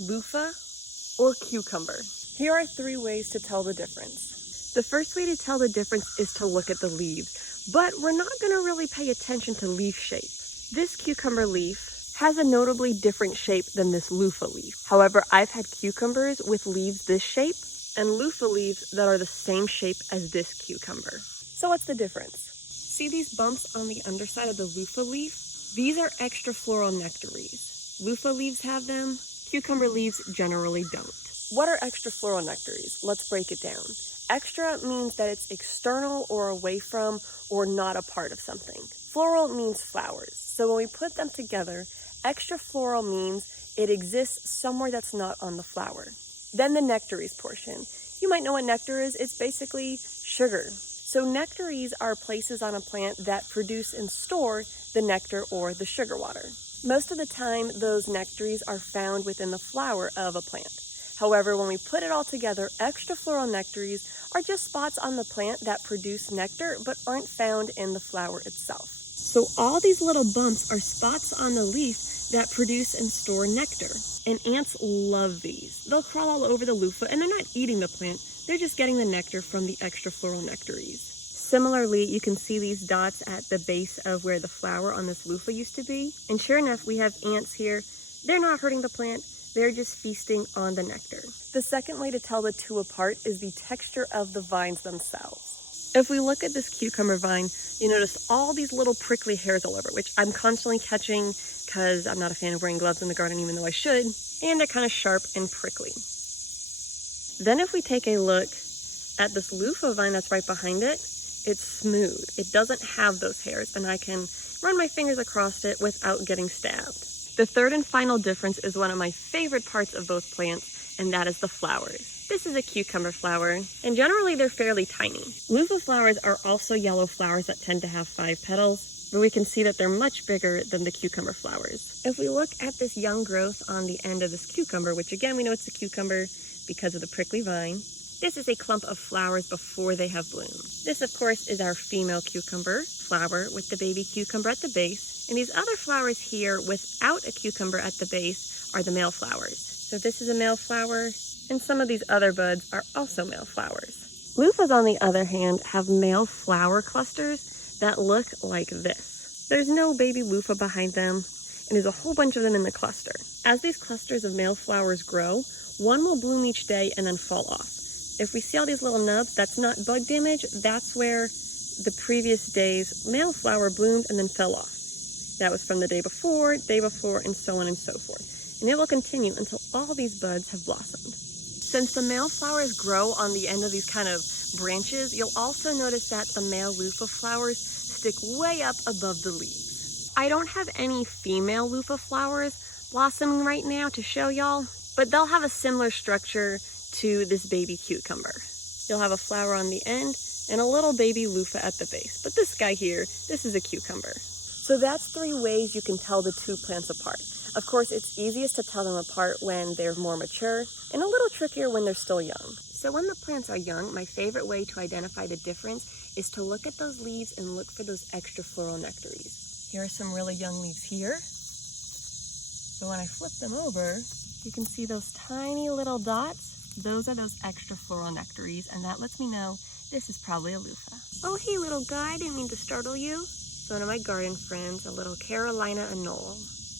loofah, or cucumber? Here are 3 ways to tell the difference. The first way to tell the difference is to look at the leaves, but we're not going to really pay attention to leaf shape. This cucumber leaf has a notably different shape than this loofah leaf. However, I've had cucumbers with leaves this shape and loofah leaves that are the same shape as this cucumber. So what's the difference? See these bumps on the underside of the loofah leaf? These are extrafloral nectaries. Loofah leaves have them, cucumber leaves generally don't. What are extrafloral nectaries? Let's break it down. Extra means that it's external or away from or not a part of something. Floral means flowers. So when we put them together, extrafloral means it exists somewhere that's not on the flower. Then the nectaries portion. You might know what nectar is. It's basically sugar. So nectaries are places on a plant that produce and store the nectar or the sugar water. Most of the time, those nectaries are found within the flower of a plant. However, when we put it all together, extrafloral nectaries are just spots on the plant that produce nectar but aren't found in the flower itself. So all these little bumps are spots on the leaf that produce and store nectar. And ants love these. They'll crawl all over the loofah and they're not eating the plant, they're just getting the nectar from the extrafloral nectaries. Similarly, you can see these dots at the base of where the flower on this loofah used to be. And sure enough, we have ants here. They're not hurting the plant. They're just feasting on the nectar. The second way to tell the 2 apart is the texture of the vines themselves. If we look at this cucumber vine, you notice all these little prickly hairs all over, which I'm constantly catching because I'm not a fan of wearing gloves in the garden, even though I should, and they're kind of sharp and prickly. Then if we take a look at this loofah vine that's right behind it, it's smooth. It doesn't have those hairs, and I can run my fingers across it without getting stabbed. The third and final difference is one of my favorite parts of both plants, and that is the flowers. This is a cucumber flower, and generally they're fairly tiny. Loofah flowers are also yellow flowers that tend to have 5 petals, but we can see that they're much bigger than the cucumber flowers. If we look at this young growth on the end of this cucumber, which again we know it's a cucumber because of the prickly vine, this is a clump of flowers before they have bloomed. This, of course, is our female cucumber flower with the baby cucumber at the base. And these other flowers here without a cucumber at the base are the male flowers. So this is a male flower, and some of these other buds are also male flowers. Loofahs, on the other hand, have male flower clusters that look like this. There's no baby loofah behind them, and there's a whole bunch of them in the cluster. As these clusters of male flowers grow, one will bloom each day and then fall off. If we see all these little nubs, that's not bug damage. That's where the previous day's male flower bloomed and then fell off. That was from the day before, and so on and so forth. And it will continue until all these buds have blossomed. Since the male flowers grow on the end of these kind of branches, you'll also notice that the male loofah flowers stick way up above the leaves. I don't have any female loofah flowers blossoming right now to show y'all, but they'll have a similar structure to this baby cucumber. You'll have a flower on the end and a little baby loofah at the base. But this guy here, this is a cucumber. So that's 3 ways you can tell the 2 plants apart. Of course, it's easiest to tell them apart when they're more mature and a little trickier when they're still young. So when the plants are young, my favorite way to identify the difference is to look at those leaves and look for those extrafloral nectaries. Here are some really young leaves here. So when I flip them over, you can see those tiny little dots. Those are those extrafloral nectaries, and that lets me know this is probably a loofah. Oh, hey little guy, I didn't mean to startle you. It's one of my garden friends, a little Carolina anole.